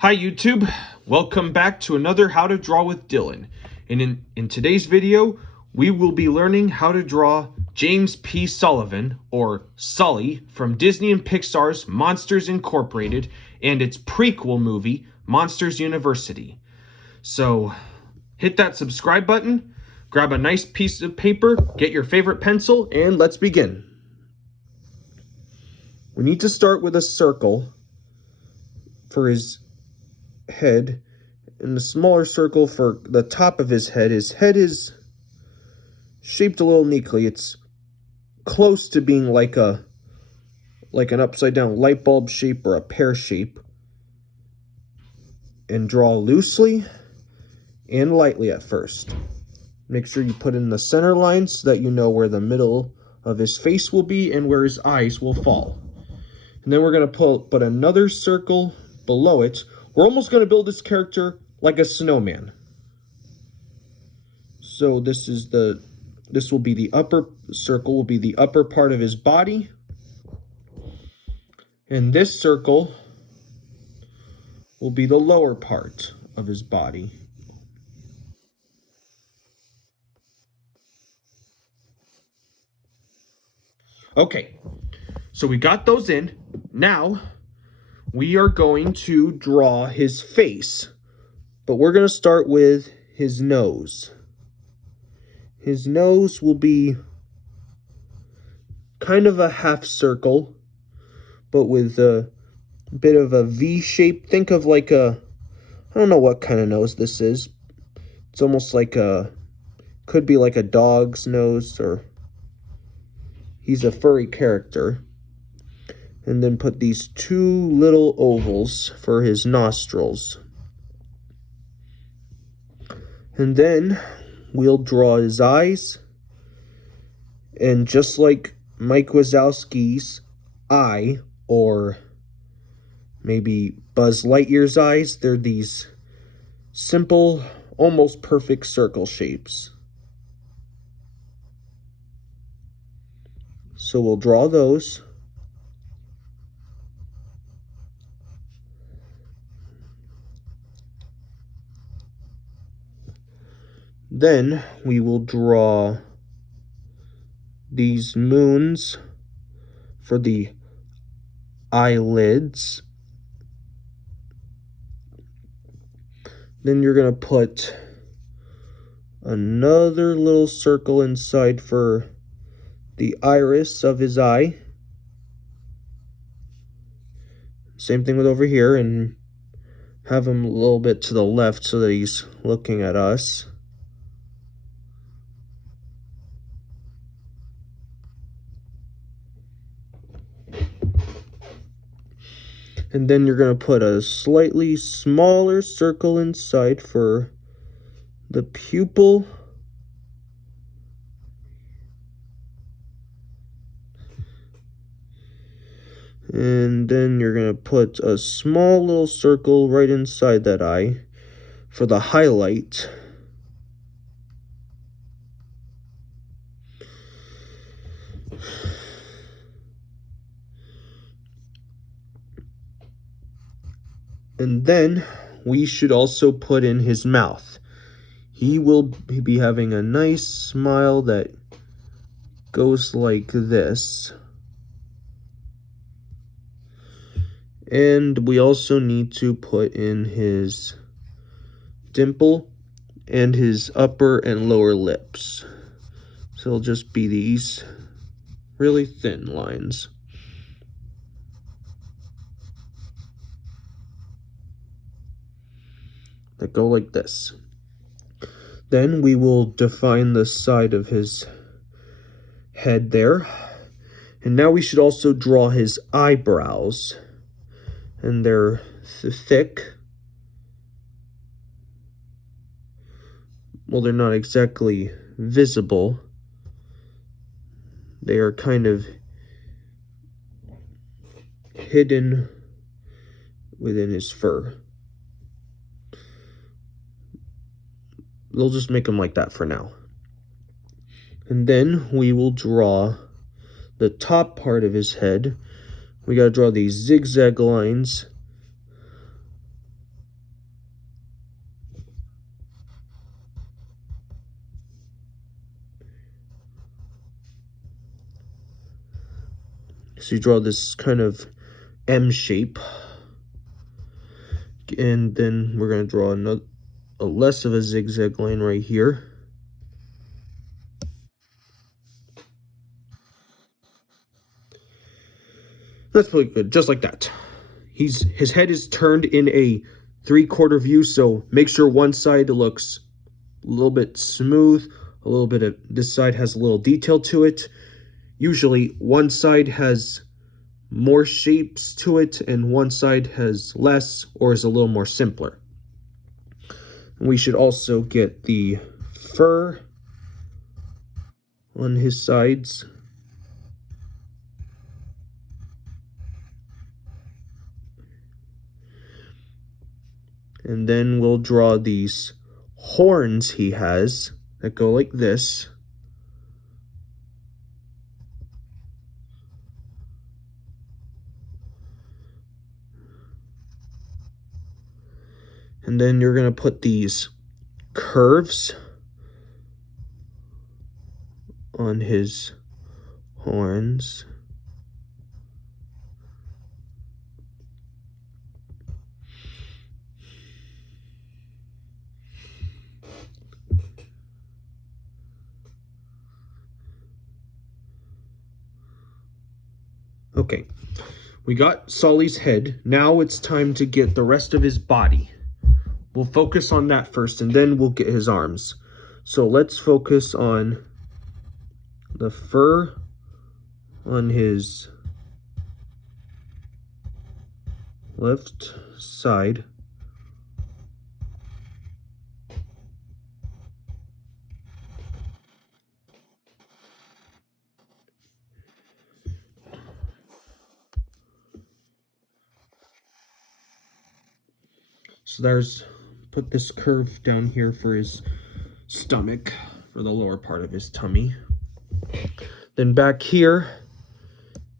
Hi YouTube, welcome back to another How to Draw with Dylan. And in today's video, we will be learning how to draw James P. Sullivan, or Sulley, from Disney and Pixar's Monsters Incorporated and its prequel movie, Monsters University. So hit that subscribe button, grab a nice piece of paper, get your favorite pencil, and let's begin. We need to start with a circle for his head and a smaller circle for the top of his head. His head is shaped a little uniquely. It's close to being like an upside down light bulb shape or a pear shape. And draw loosely and lightly at first. Make sure you put in the center line so that you know where the middle of his face will be and where his eyes will fall. And then we're going to put another circle below it. We're almost going to build this character like a snowman. So this will be the upper circle, will be the upper part of his body. And this circle will be the lower part of his body. Okay, so we got those in. Now we are going to draw his face, but we're going to start with his nose. His nose will be kind of a half circle, but with a bit of a V shape. Think of like I don't know what kind of nose this is. It's almost like could be like a dog's nose, or he's a furry character. And then put these two little ovals for his nostrils. And then we'll draw his eyes. And just like Mike Wazowski's eye, or maybe Buzz Lightyear's eyes, they're these simple, almost perfect circle shapes. So we'll draw those. Then we will draw these moons for the eyelids. Then you're going to put another little circle inside for the iris of his eye. Same thing with over here, and have him a little bit to the left so that he's looking at us. And then you're going to put a slightly smaller circle inside for the pupil. And then you're going to put a small little circle right inside that eye for the highlight. And then we should also put in his mouth. He will be having a nice smile that goes like this. And we also need to put in his dimple and his upper and lower lips. So it'll just be these really thin lines. That go like this. Then we will define the side of his head there. And now we should also draw his eyebrows. And they're thick. Well, they're not exactly visible. They are kind of hidden within his fur. We'll just make them like that for now. And then we will draw the top part of his head. We gotta draw these zigzag lines So you draw this kind of M shape, and then we're going to draw a less of a zigzag line right here. That's pretty good, just like that. His head is turned in a 3/4 view, so make sure one side looks a little bit smooth, a little bit of this side has a little detail to it. Usually one side has more shapes to it and one side has less or is a little more simpler. We should also get the fur on his sides. And then we'll draw these horns he has that go like this. And then you're going to put these curves on his horns. Okay, we got Sulley's head. Now it's time to get the rest of his body. We'll focus on that first, and then we'll get his arms. So let's focus on the fur on his left side. So put this curve down here for his stomach, for the lower part of his tummy. Then back here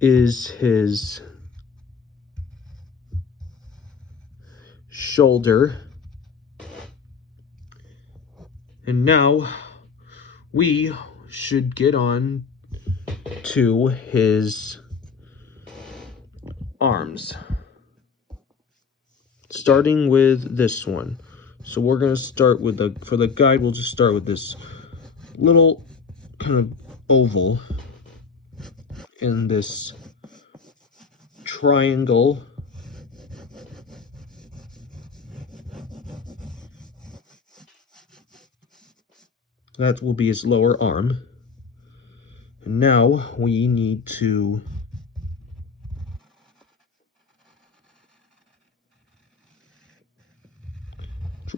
is his shoulder. And now we should get on to his arms. Starting with this one. So we're going to start with for the guide, we'll just start with this little kind of oval and this triangle. That will be his lower arm. And now we need to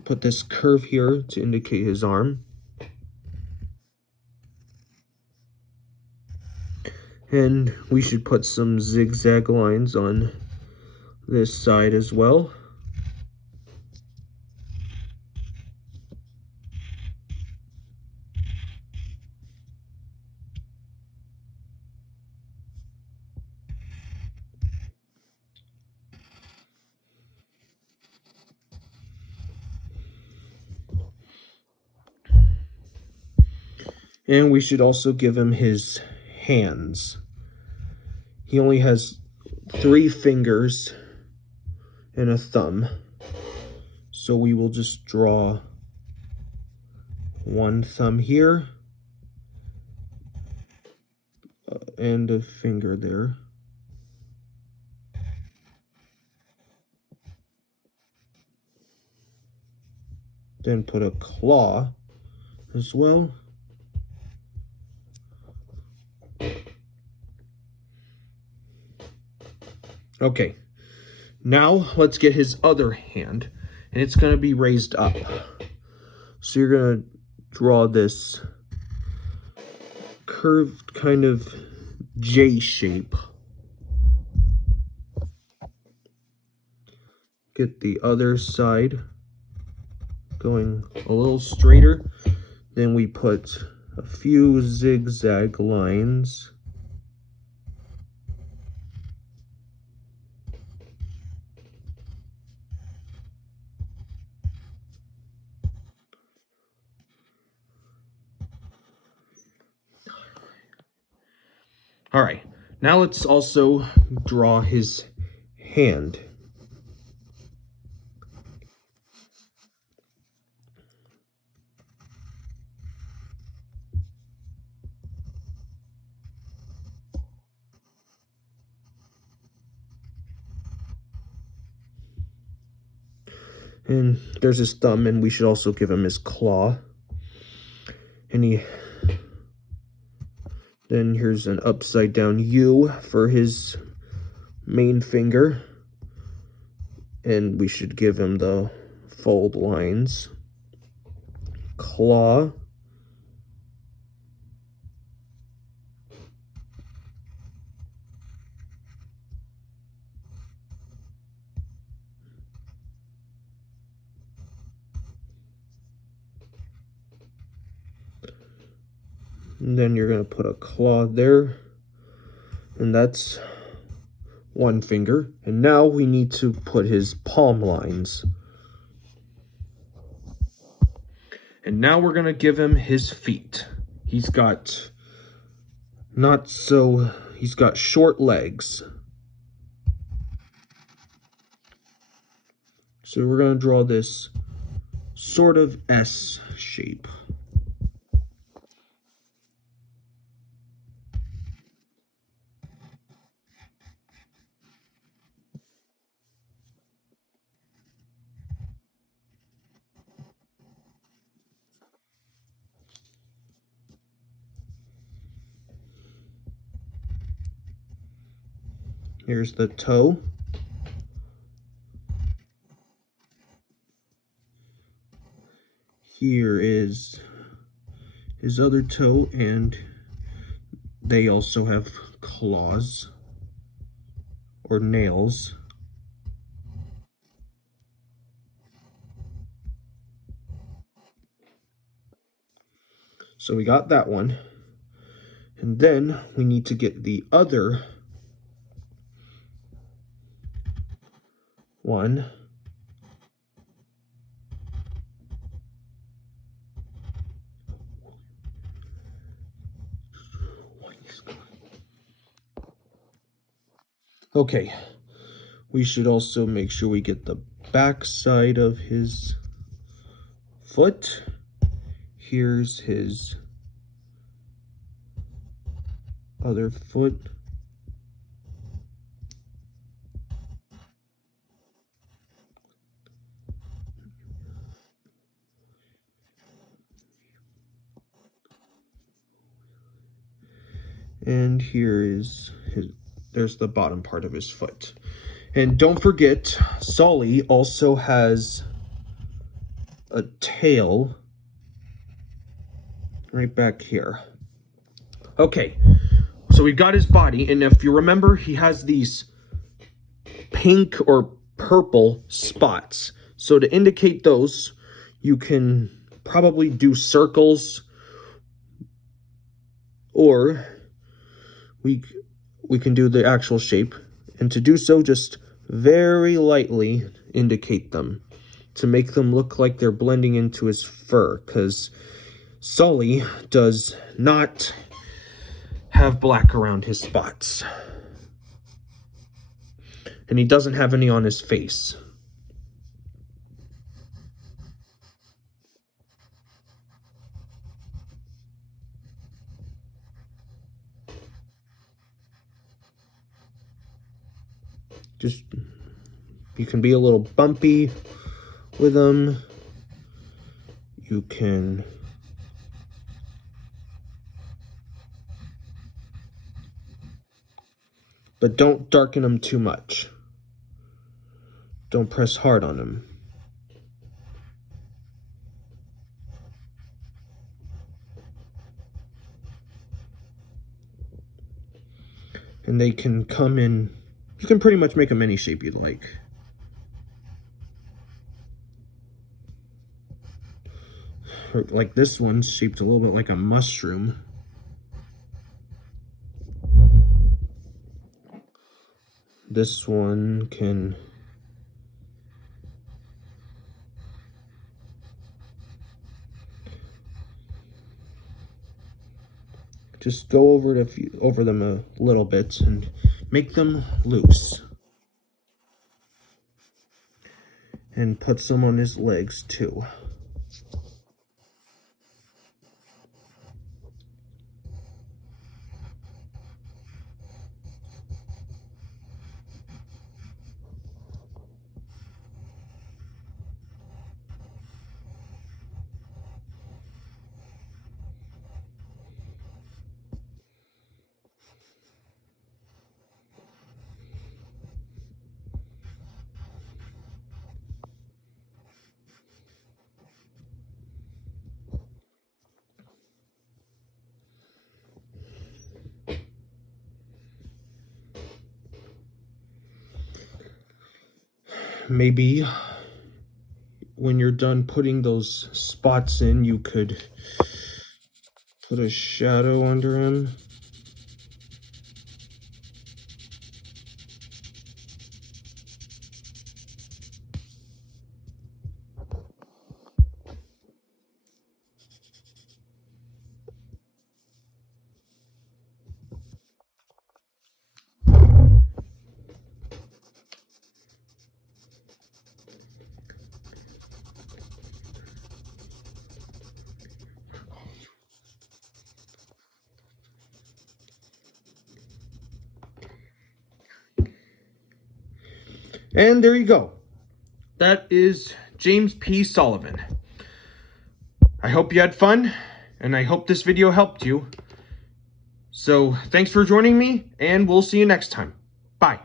put this curve here to indicate his arm. And we should put some zigzag lines on this side as well. And we should also give him his hands. He only has 3 fingers and a thumb. So we will just draw one thumb here and a finger there. Then put a claw as well. Okay, now let's get his other hand, and it's going to be raised up. So you're going to draw this curved kind of J shape. Get the other side going a little straighter. Then we put a few zigzag lines. All right, Now let's also draw his hand. And there's his thumb, and we should also give him his claw. And then here's an upside down U for his main finger. And we should give him the fold lines. Claw. And then you're going to put a claw there. And that's one finger. And now we need to put his palm lines. And now we're going to give him his feet. He's got short legs. So we're going to draw this sort of S shape. Here's the toe. Here is his other toe, and they also have claws or nails. So we got that one. And then we need to get the other one. Okay, we should also make sure we get the back side of his foot. Here's his other foot. And here is there's the bottom part of his foot. And don't forget, Sulley also has a tail right back here. Okay, so we got his body, and if you remember, he has these pink or purple spots. So to indicate those, you can probably do circles, or we can do the actual shape. And to do so, just very lightly indicate them to make them look like they're blending into his fur, because Sulley does not have black around his spots. And he doesn't have any on his face. Just, you can be a little bumpy with them. You can but don't darken them too much. Don't press hard on them. And they can come in, you can pretty much make them any shape you'd like. Like this one's shaped a little bit like a mushroom. This one can just go over them a little bit and make them loose. And put some on his legs too. Maybe when you're done putting those spots in, you could put a shadow under him. And there you go. That is James P. Sullivan. I hope you had fun, and I hope this video helped you. So thanks for joining me, and we'll see you next time. Bye.